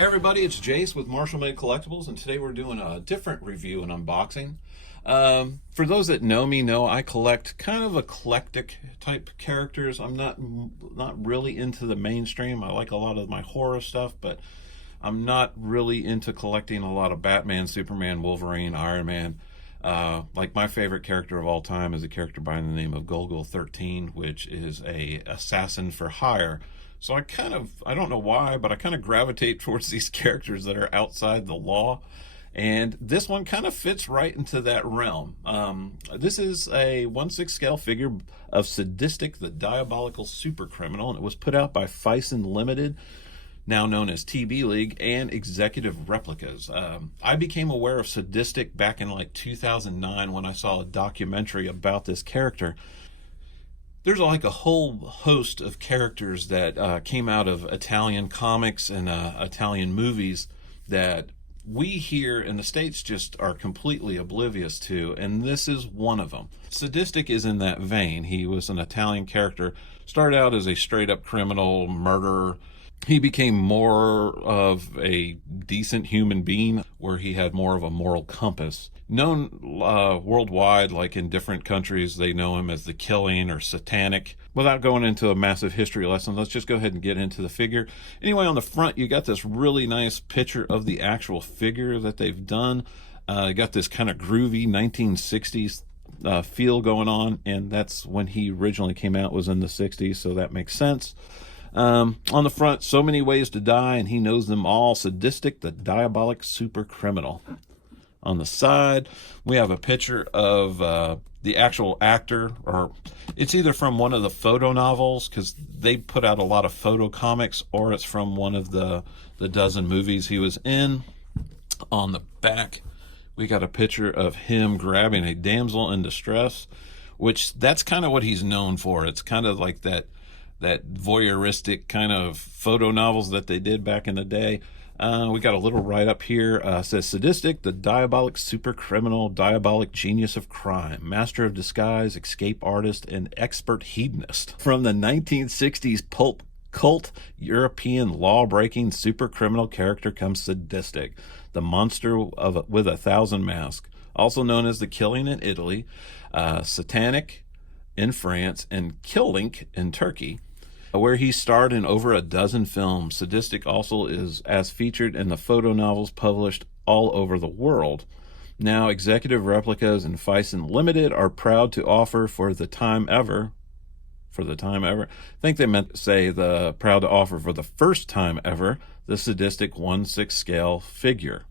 Hey everybody, it's Jace with Marshall Made Collectibles, and today we're doing a different review and unboxing. For those that know me, know I collect kind of eclectic type characters. I'm not really into the mainstream. I like a lot of my horror stuff, but I'm not really into collecting a lot of Batman, Superman, Wolverine, Iron Man. Like my favorite character of all time is a character by the name of Golgo 13, which is a assassin for hire. So I don't know why, but I kind of gravitate towards these characters that are outside the law. And this one kind of fits right into that realm. This is a 1/6 scale figure of SADISTIK, the diabolical super criminal, and it was put out by Phicen Limited, now known as TB League, and Executive Replicas. I became aware of SADISTIK back in like 2009 when I saw a documentary about this character. There's like a whole host of characters that came out of Italian comics and Italian movies that we here in the States just are completely oblivious to, and this is one of them. SADISTIK is in that vein. He was an Italian character, started out as a straight-up criminal, murderer. He became more of a decent human being where he had more of a moral compass. Known worldwide, like in different countries, they know him as the Killing or Satanic. Without going into a massive history lesson, let's just go ahead and get into the figure. Anyway, on the front, you got this really nice picture of the actual figure that they've done. You got this kind of groovy 1960s feel going on, and that's when he originally came out, was in the 60s, so that makes sense. On the front, so many ways to die, and he knows them all. SADISTIK, the diabolic super criminal. On the side, we have a picture of the actual actor, or it's either from one of the photo novels, because they put out a lot of photo comics, or it's from one of the dozen movies he was in. On the back, we got a picture of him grabbing a damsel in distress, which that's kind of what he's known for. It's kind of like that voyeuristic kind of photo novels that they did back in the day. We got a little write-up here. Says, SADISTIK, the diabolic super criminal, diabolic genius of crime, master of disguise, escape artist, and expert hedonist. From the 1960s pulp cult European law-breaking super criminal character comes SADISTIK, the monster with 1,000 masks, also known as the Killing in Italy, Satanic in France, and Killink in Turkey, where he starred in over a dozen films. SADISTIK also is as featured in the photo novels published all over the world. Now, Executive Replicas and Phicen Limited are proud to offer for the time ever, I think they meant to say the proud to offer for the first time ever, the SADISTIK 1/6 scale figure.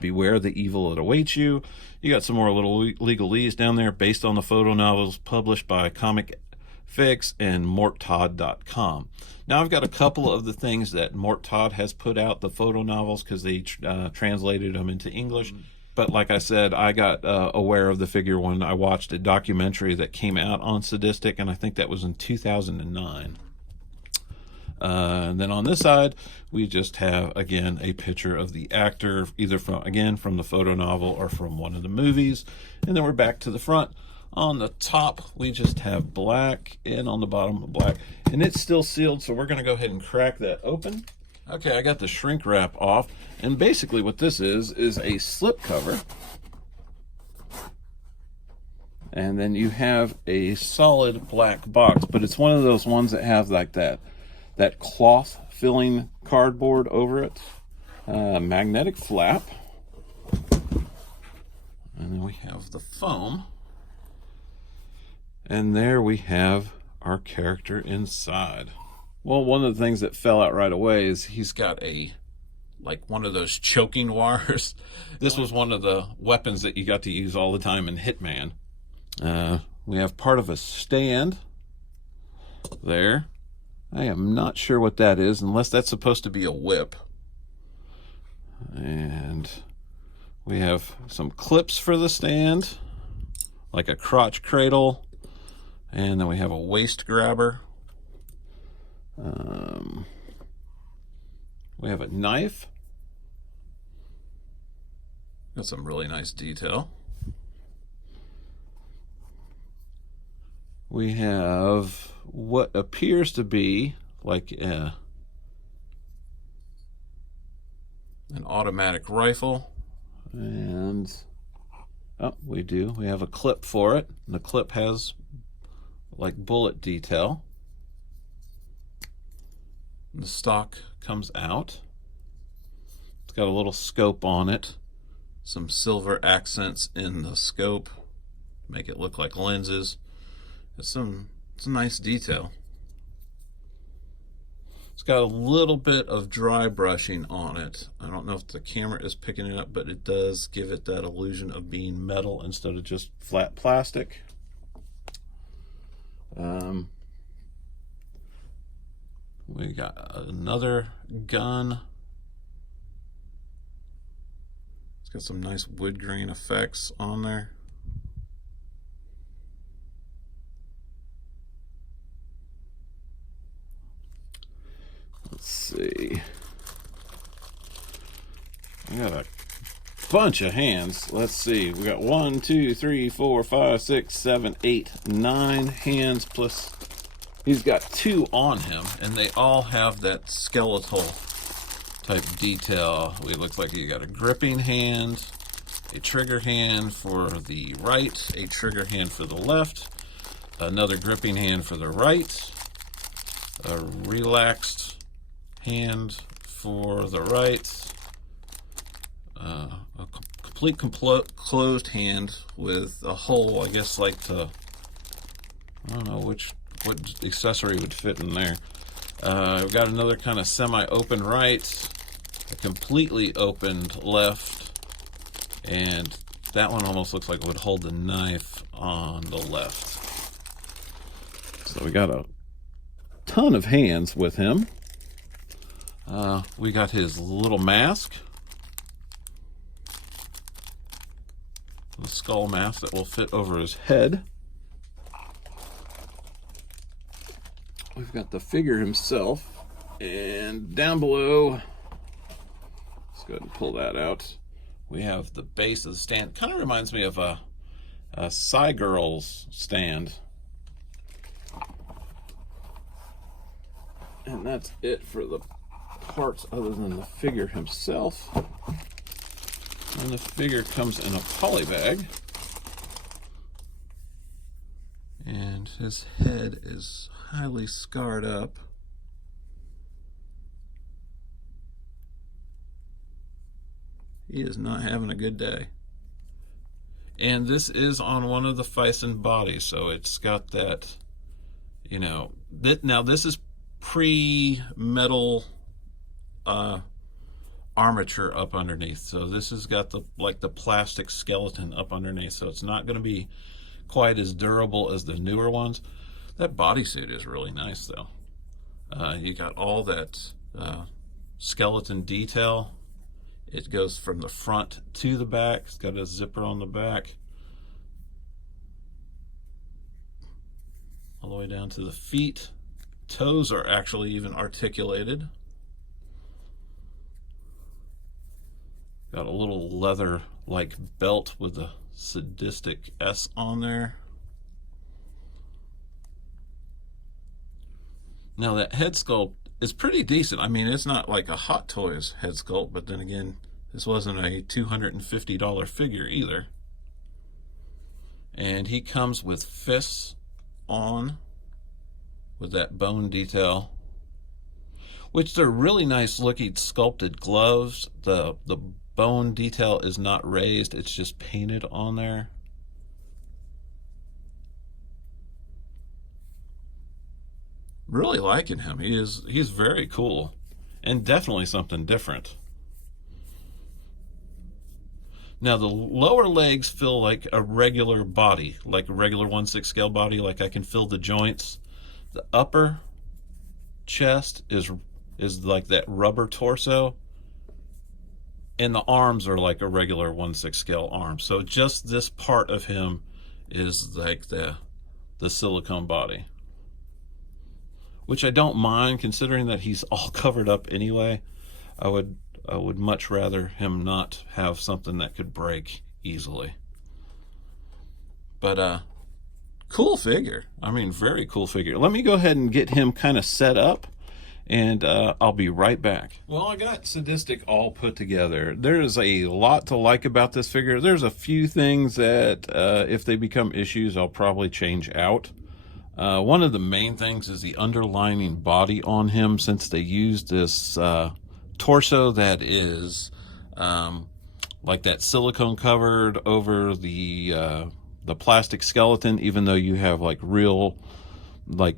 Beware the evil that awaits you. You got some more little legalese down there based on the photo novels published by Comic Fix and MortTodd.com. Now, I've got a couple of the things that Mort Todd has put out, the photo novels, because they translated them into English. But like I said, I got aware of the figure when I watched a documentary that came out on SADISTIK, and I think that was in 2009. And then on this side, we just have, again, a picture of the actor, either from the photo novel or from one of the movies. And then we're back to the front. On the top, we just have black, and on the bottom, black. And it's still sealed, so we're going to go ahead and crack that open. Okay, I got the shrink wrap off, and basically what this is a slip cover. And then you have a solid black box, but it's one of those ones that have like that cloth filling cardboard over it. Magnetic flap. And then we have the foam. And there we have our character inside. Well, one of the things that fell out right away is he's got one of those choking wires. This was one of the weapons that you got to use all the time in Hitman. We have part of a stand there. I am not sure what that is, unless that's supposed to be a whip. And we have some clips for the stand, like a crotch cradle. And then we have a waist grabber. We have a knife. Got some really nice detail. We have what appears to be like an automatic rifle. And oh, we do. We have a clip for it. And the clip has like bullet detail. The stock comes out. It's got a little scope on it. Some silver accents in the scope. Make it look like lenses. It's a nice detail. It's got a little bit of dry brushing on it. I don't know if the camera is picking it up, but it does give it that illusion of being metal instead of just flat plastic. We got another gun. It's got some nice wood grain effects on there. Let's see. We got a bunch of hands. Let's see. We got 1, 2, 3, 4, 5, 6, 7, 8, 9 hands, plus he's got 2 on him, and they all have that skeletal type detail. It looks like you got a gripping hand, a trigger hand for the right, a trigger hand for the left, another gripping hand for the right, a relaxed hand for the right, a complete closed hand with a hole, I guess, like to, I don't know what accessory would fit in there. We've got another kind of semi-open right, a completely opened left, and that one almost looks like it would hold the knife on the left. So we got a ton of hands with him. We got his little mask, the skull mask that will fit over his head. We've got the figure himself, and down below, let's go ahead and pull that out. We have the base of the stand. Kind of reminds me of a Girls stand. And that's it for the parts other than the figure himself. And the figure comes in a poly bag. And his head is highly scarred up. He is not having a good day. And this is on one of the Phicen bodies, so it's got that, you know, now this is pre-metal armature up underneath. So this has got the plastic skeleton up underneath, so it's not going to be quite as durable as the newer ones. That bodysuit is really nice though. You got all that skeleton detail. It goes from the front to the back. It's got a zipper on the back, all the way down to the feet. Toes are actually even articulated. Got a little leather-like belt with a SADISTIK S on there. Now that head sculpt is pretty decent. I mean, it's not like a Hot Toys head sculpt, but then again, this wasn't a $250 figure either. And he comes with fists on, with that bone detail, which they're really nice looking sculpted gloves. The bone detail is not raised, it's just painted on there. Really liking him. He's very cool and definitely something different. Now the lower legs feel like a regular body, like a regular 1/6 scale body, like I can feel the joints. The upper chest is like that rubber torso, and the arms are like a regular 1/6 scale arm. So just this part of him is like the silicone body, which I don't mind, considering that he's all covered up anyway. I would much rather him not have something that could break easily. But cool figure. I mean, very cool figure. Let me go ahead and get him kind of set up, and I'll be right back. Well, I got Sadistic all put together. There's a lot to like about this figure. There's a few things that if they become issues, I'll probably change out. One of the main things is the underlining body on him, since they used this torso that is like that silicone covered over the plastic skeleton, even though you have like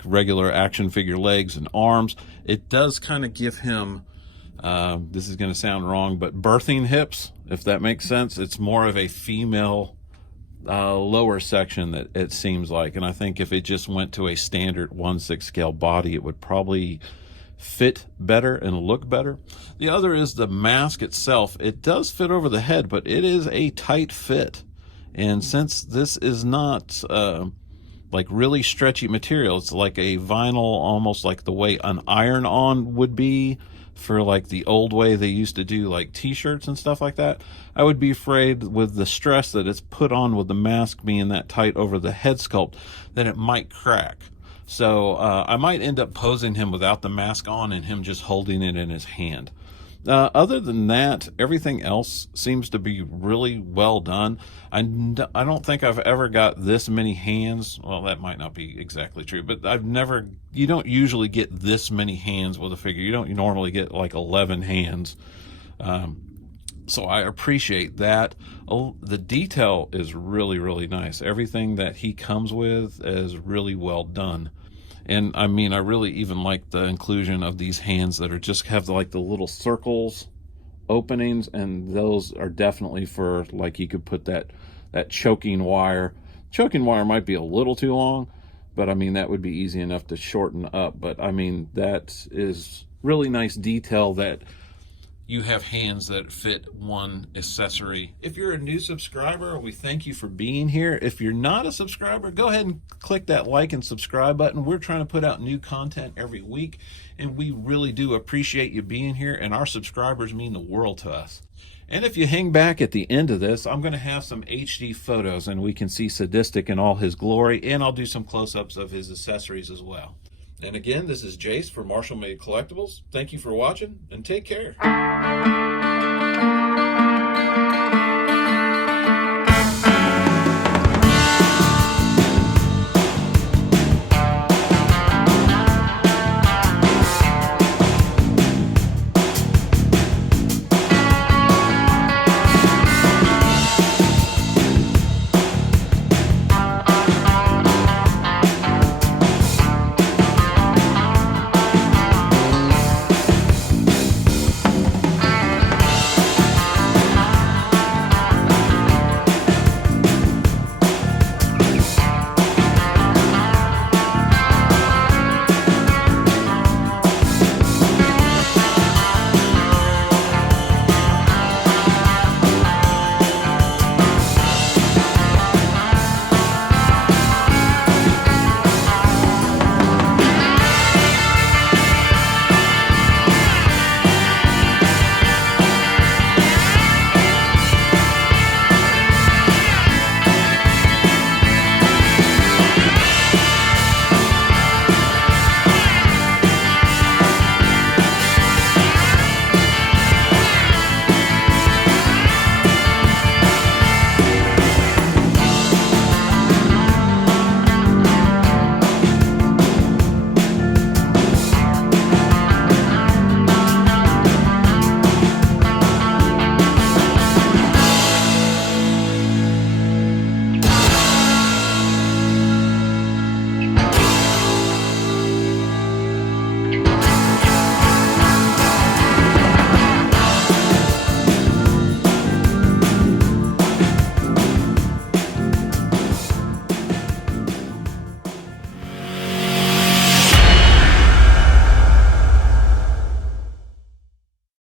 regular action figure legs and arms. It does kind of give him, this is going to sound wrong, but birthing hips, if that makes sense. It's more of a female lower section, that it seems like. And I think if it just went to a standard 1/6 scale body, it would probably fit better and look better. The other is the mask itself. It does fit over the head, but it is a tight fit. And since this is not like really stretchy material, it's like a vinyl, almost like the way an iron-on would be for like the old way they used to do like t-shirts and stuff like that. I would be afraid with the stress that it's put on with the mask being that tight over the head sculpt that it might crack. So I might end up posing him without the mask on and him just holding it in his hand. Other than that, everything else seems to be really well done. I don't think I've ever got this many hands. Well, that might not be exactly true, but you don't usually get this many hands with a figure. You don't normally get like 11 hands. So I appreciate that. The detail is really, really nice. Everything that he comes with is really well done. And I mean, I really even like the inclusion of these hands that are just have like the little circles openings, and those are definitely for like, you could put that choking wire. Choking wire might be a little too long, but I mean, that would be easy enough to shorten up. But I mean, that is really nice detail that you have hands that fit one accessory. If you're a new subscriber, we thank you for being here. If you're not a subscriber, go ahead and click that like and subscribe button. We're trying to put out new content every week, and we really do appreciate you being here, and our subscribers mean the world to us. And if you hang back at the end of this, I'm going to have some HD photos, and we can see Sadistik in all his glory, and I'll do some close-ups of his accessories as well. And again, this is Jace for Marshall Made Collectibles. Thank you for watching, and take care.